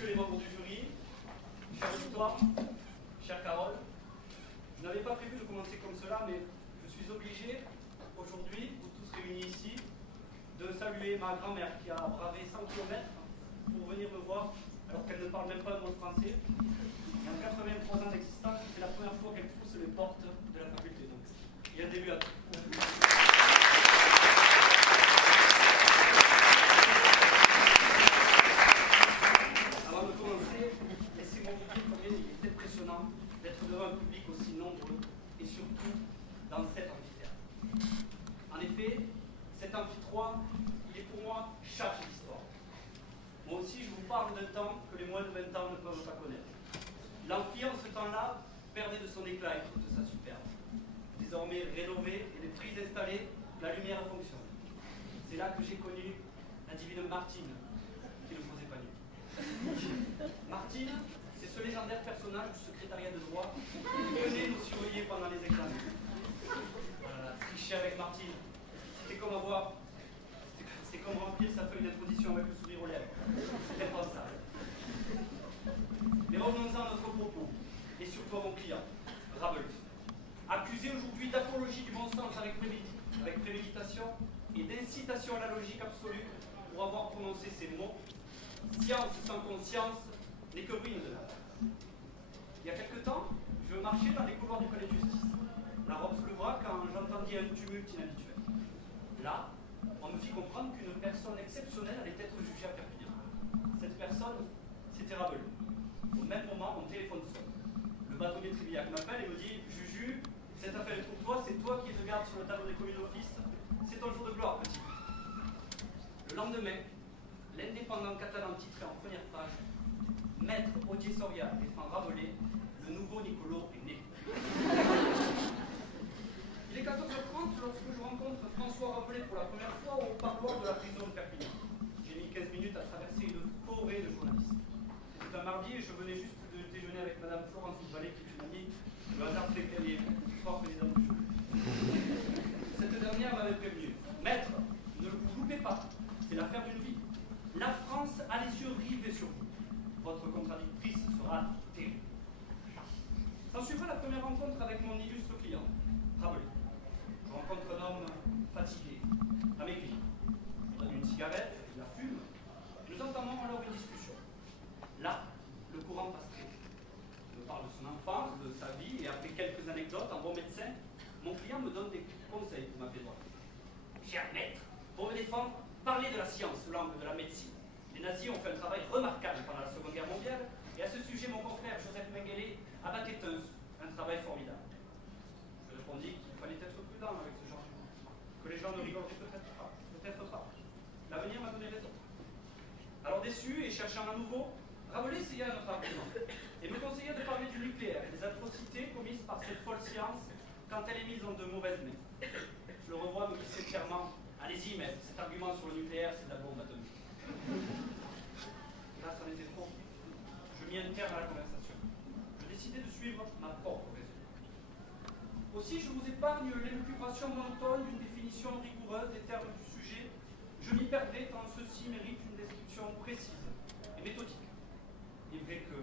messieurs les membres du jury, chère Victoire, chère Carole, je n'avais pas prévu de commencer comme cela, mais je suis obligé, aujourd'hui, vous tous réunis ici, de saluer ma grand-mère qui a bravé 100 km pour venir me voir, alors qu'elle ne parle même pas un mot de français. Et en 83 ans d'existence, c'est la première fois qu'elle pousse les portes de la faculté. Donc, il y a un début à tout. Avant de commencer, laissez-moi vous dire combien il est impressionnant d'être devant un public aussi nombreux et surtout dans cet amphithéâtre. En effet, cet amphi 3, il est pour moi chargé d'histoire. Moi aussi, je vous parle d'un temps que les moins de 20 ans ne peuvent pas connaître. L'amphi, en ce temps-là, perdait de son éclat et toute sa superbe. Désormais rénové et les prises installées, la lumière fonctionne. C'est là que j'ai connu la divine Martine, qui ne posait pas nuit. Martine, c'est ce légendaire personnage du secrétariat de droit qui venait nous surveiller pendant les examens. Voilà, tricher avec Martine, c'était comme avoir... C'est comme remplir sa feuille d'imposition avec le sourire aux lèvres. C'est impensable. Mais revenons-en à notre propos, et surtout à mon client, Rabelais. Accusé aujourd'hui d'apologie du bon sens avec préméditation et d'incitation à la logique absolue pour avoir prononcé ces mots, science sans conscience n'est que ruine de l'âme. Il y a quelque temps, je marchais dans les couloirs du palais de justice. La robe se leva quand j'entendis un tumulte inhabituel. Là, on me fit comprendre qu'une personne exceptionnelle allait être jugée à Perpignan. Cette personne, c'était Rabelais. Au même moment, mon téléphone sonne. Le bâtonnier Trivillac m'appelle et me dit « Juju, cette affaire est pour toi, c'est toi qui es de garde sur le tableau des commis d'office. C'est ton jour de gloire, petit. » Le lendemain, l'Indépendant catalan titré en première page « Maître Odier Soria défend Rabelais, le nouveau Nicolo est né. » Il est 14h30 lorsque je rencontre François Rabelais pour la première fois au parloir de la prison de Perpignan. J'ai mis 15 minutes à traverser une forêt de journalistes. C'était un mardi et je venais juste de déjeuner avec Madame Florence Vallée, qui est une amie. Le hasard fait qu'elle est ce soir présidente du jury. Cette dernière m'avait prévenu. Maître, ne vous loupez pas, c'est l'affaire d'une vie. La France a les yeux rivés sur vous. Votre contradictrice sera terrible. S'ensuivra la première rencontre avec mon illustre client, Rabelais. Je rencontre un homme fatigué, amaigri. Il donne une cigarette, il la fume, et nous entamons alors une discussion. Là, le courant passe très vite. Il me parle de son enfance, de sa vie, et après quelques anecdotes, en bon médecin, mon client me donne des conseils pour ma plaidoirie. Cher maître, pour me défendre, parlez de la science sous l'angle de la médecine. Les nazis ont fait un travail remarquable pendant la Seconde Guerre mondiale, et à ce sujet, mon confrère Joseph Mengele a battu un travail formidable. Je répondis qu'il fallait être prudent avec ce genre de choses, que les gens ne rigoleraient peut-être pas. L'avenir m'a donné raison. Alors déçu et cherchant à nouveau, Rabelais essaya notre argument et me conseilla de parler du nucléaire et des atrocités commises par cette folle science quand elle est mise en de mauvaises mains. Je le revois me glisser clairement « Allez-y, maître, cet argument sur le nucléaire, c'est de la bombe atomique. » Là, ça en était trop. Je mis un terme à la conversation. Je décidai de suivre ma propre raison. Aussi, je vous épargne l'élucubration monotone d'une définition rigoureuse des termes du sujet. Je m'y perdrai tant ceci mérite une description précise et méthodique. Il est vrai que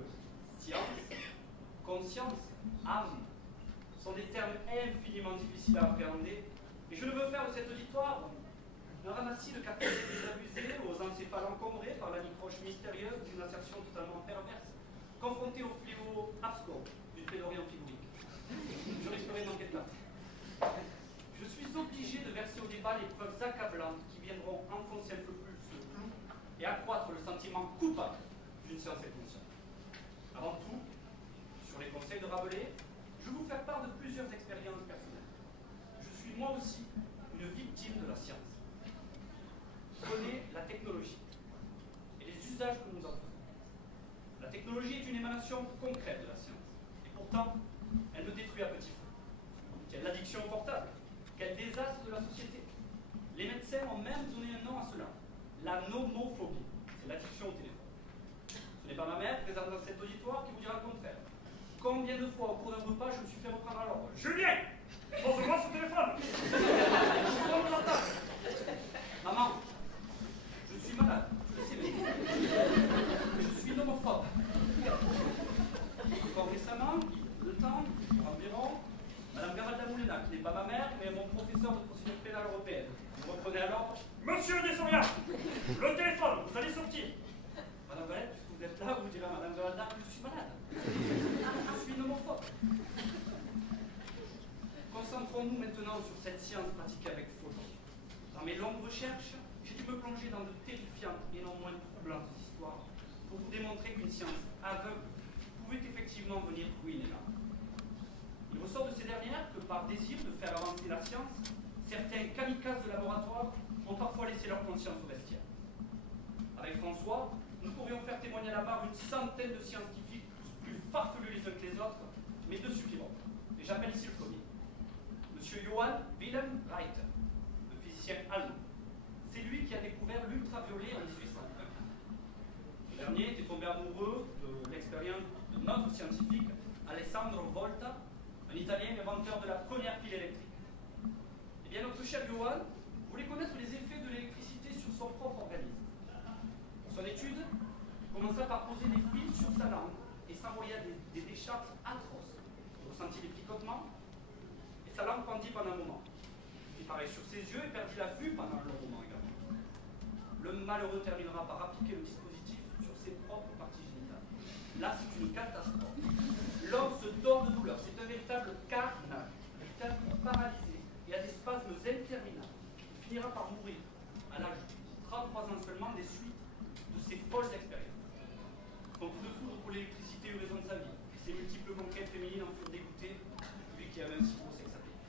science, conscience, âme sont des termes infiniment difficiles à appréhender, et je ne veux faire de cet auditoire un ramassis de cartes désabusées aux encéphales encombrés par la microche mystérieuse d'une assertion totalement perverse, confrontée au fléau abscon du plaidoirie amphigourique. Je risquerai de manquer de place. Je suis obligé de verser au débat les preuves accablantes qui viendront enfoncer un peu plus le clou et accroître le sentiment coupable d'une science inconsciente. Avant tout, sur les conseils de Rabelais, je vais vous faire part de plusieurs expériences personnelles. Je suis moi aussi une victime de la science. Prenez la technologie et les usages que nous en faisons. La technologie est une émanation concrète de la science. Et pourtant, elle me détruit à petit feu. Quelle addiction au portable, quel désastre de la société. Les médecins ont même donné un nom à cela, la nomophobie. C'est l'addiction au téléphone. Ce n'est pas ma mère, présente dans cet auditoire, qui vous dira le contraire. Combien de fois au cours d'un repas, je me suis fait reprendre à l'ordre. Julien, pose-moi ce téléphone. Je prends mon portable. Maman, je suis malade, je le sais bien. Je suis nomophobe. Monsieur Dessoria, le téléphone, vous allez sortir. Madame Valette, puisque vous êtes là, vous direz à Madame de Valette, je suis malade. Je suis nomophobe. Concentrons-nous maintenant sur cette science pratiquée avec folie. Dans mes longues recherches, j'ai dû me plonger dans de terrifiantes et non moins troublantes histoires pour vous démontrer qu'une science aveugle pouvait effectivement venir ruiner l'âme. Il ressort de ces dernières que par désir de faire avancer la science, certains kamikazes de laboratoire ont parfois laissé leur conscience au vestiaire. Avec François, nous pourrions faire témoigner à la barre une centaine de scientifiques plus farfelus les uns que les autres, mais deux suffiront. Et j'appelle ici le premier. Monsieur Johann Wilhelm Reiter, le physicien allemand. C'est lui qui a découvert l'ultraviolet en 1801. Le dernier était tombé amoureux de l'expérience de notre scientifique Alessandro Volta, un Italien inventeur de la première pile électrique. Eh bien, notre cher Johann voulait connaître les effets de l'électricité sur son propre organisme. Pour son étude, il commença par poser des fils sur sa langue et s'envoya des décharges atroces. Il ressentit des picotements et sa langue pendit pendant un moment. Il pareil sur ses yeux et perdit la vue pendant un long moment également. Le malheureux terminera par appliquer le dispositif sur ses propres parties génitales. Là, c'est une catastrophe. L'homme se tord de douleur. C'est un véritable carnage. Il est paralysé et a des spasmes interminables. Il finira par mourir à l'âge de 33 ans seulement des suites de ces folles expériences. Son coup de foudre pour l'électricité eut raison de sa vie. Ses multiples conquêtes féminines en furent dégoûtées, lui qui avait un si gros sexe à payer.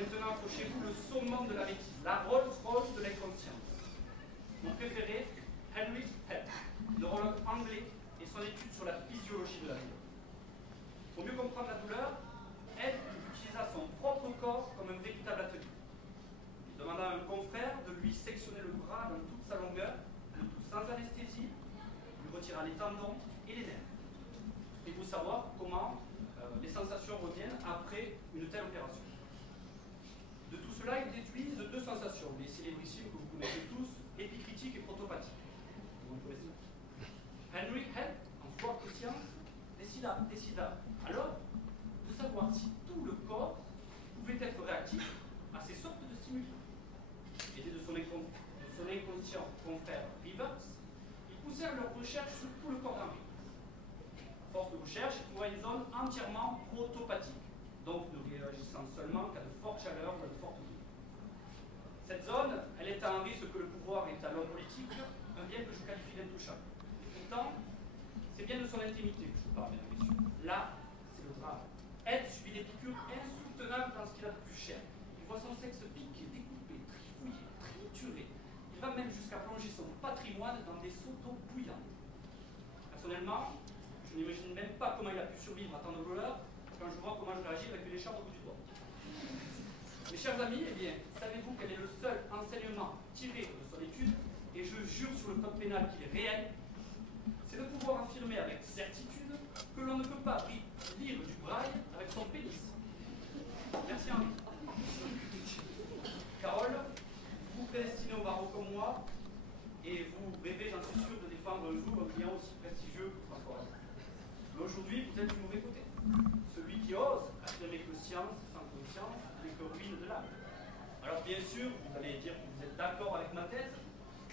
Maintenant, approchez-vous le summum de la bêtise, la Rolls-Royce de l'inconscience. Mon préféré, Henry Head, neurologue anglais, et son étude sur la physiologie de la douleur. Pour mieux comprendre la douleur, Head utilisa son propre corps comme un véritable atelier. Il demanda à un confrère de lui sectionner le bras dans toute sa longueur, le tout sans anesthésie, lui retira les tendons et les nerfs. Et pour savoir comment les sensations reviennent après une telle opération. De tout cela, il déduit de deux sensations, les célébrissimes que vous connaissez tous, épicritique et protopathique. Vous connaissez. Henry Head, en foi de science, décida alors de savoir si tout le corps pouvait être réactif à ces sortes de stimuli. Aidé de son inconscient confrère Rivers, ils poussèrent leurs recherches sur tout le corps d'Henry. À force de recherche, ils trouvaient une zone entièrement protopathique, donc ne réagissant seulement qu'à de fortes chaleurs ou à de fortes douleurs. Cette zone, elle est à Henry ce que le pouvoir est à l'homme politique, un bien que je qualifie d'intouchable. Et pourtant, c'est bien de son intimité que je vous parle, mesdames et messieurs. Là, c'est le drame. Ed subit des piqûres insoutenables dans ce qu'il a de plus cher. Il voit son sexe piqué, découpé, trifouillé, trituré. Il va même jusqu'à plonger son patrimoine dans des seaux d'eau bouillante. Personnellement, je n'imagine même pas comment il a pu survivre à tant de douleurs quand je vois comment je réagis avec une écharpe au bout du doigt. Mes chers amis, eh bien, savez-vous quel est le seul enseignement tiré de son étude, et je jure sur le code pénal qu'il est réel, c'est de pouvoir affirmer avec certitude que l'on ne peut pas lire du braille avec son pénis. Merci Henri. Carole, vous prédestinez au barreau comme moi, et vous rêvez, j'en suis sûr, de défendre un jour un client aussi prestigieux que François. Mais aujourd'hui, vous êtes du mauvais côté. Celui qui ose affirmer que science sans conscience n'est que ruine de l'âme. Alors bien sûr, vous allez dire que vous êtes d'accord avec ma thèse,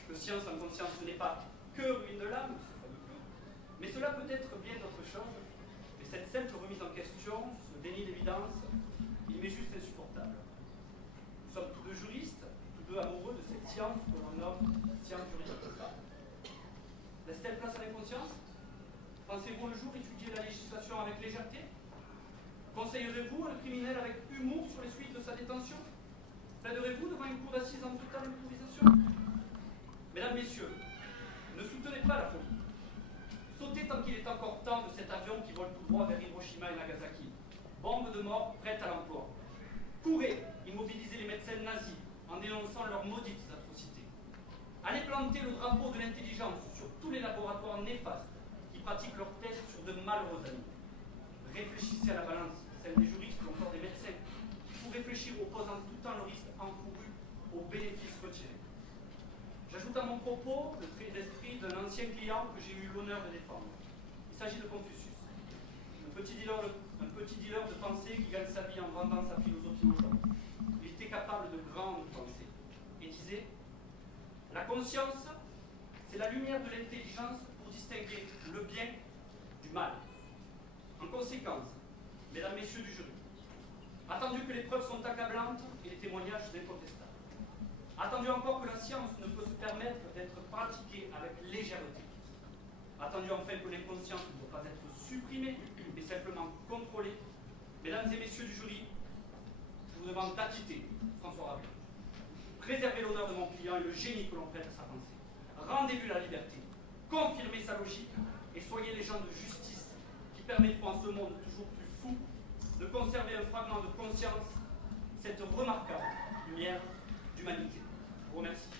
que science sans conscience ce n'est pas que ruine de l'âme, mais cela peut être bien d'autres choses. Et cette simple remise en question, ce déni d'évidence, il m'est juste insupportable. Nous sommes tous deux juristes, tous deux amoureux de cette science que l'on nomme science juridique. Laisse-t-elle place à l'inconscience? Pensez-vous un jour étudier la législation avec légèreté? Conseillerez-vous un criminel avec humour sur les suites de sa détention? Plaiderez-vous devant une cour d'assises en totale improvisation? Mesdames, Messieurs, ne soutenez pas la folie. Sautez tant qu'il est encore temps de cet avion qui vole tout droit vers Hiroshima et Nagasaki. Bombe de mort prête à l'emploi. Courez, immobilisez les médecins nazis en dénonçant leurs maudites atrocités. Allez planter le drapeau de l'intelligence sur tous les laboratoires néfastes qui pratiquent leurs tests sur de malheureux animaux. Réfléchissez à la balance, celle des juristes ou encore des médecins, pour réfléchir opposant tout le temps le risque encouru aux bénéfices retirés. J'ajoute à mon propos le trait d'esprit d'un ancien client que j'ai eu l'honneur de défendre. Il s'agit de Confucius, un petit dealer de pensée qui gagne sa vie en vendant sa philosophie aux gens. Il était capable de grandes pensées. disait, la conscience, c'est la lumière de l'intelligence pour distinguer le bien du mal. En conséquence, mesdames, messieurs du jury, attendu que les preuves sont accablantes et les témoignages incontestables, attendu encore que la science ne peut se permettre d'être pratiquée avec légèreté, attendu enfin que l'inconscience ne doit pas être supprimée, mais simplement contrôlée, mesdames et messieurs du jury, je vous demande d'acquitter François Rabelais. Préservez l'honneur de mon client et le génie que l'on prête à sa pensée. Rendez-lui la liberté, confirmez sa logique et soyez les gens de justice qui permettront à ce monde toujours plus fou de conserver un fragment de conscience, cette remarquable lumière d'humanité. Je vous remercie.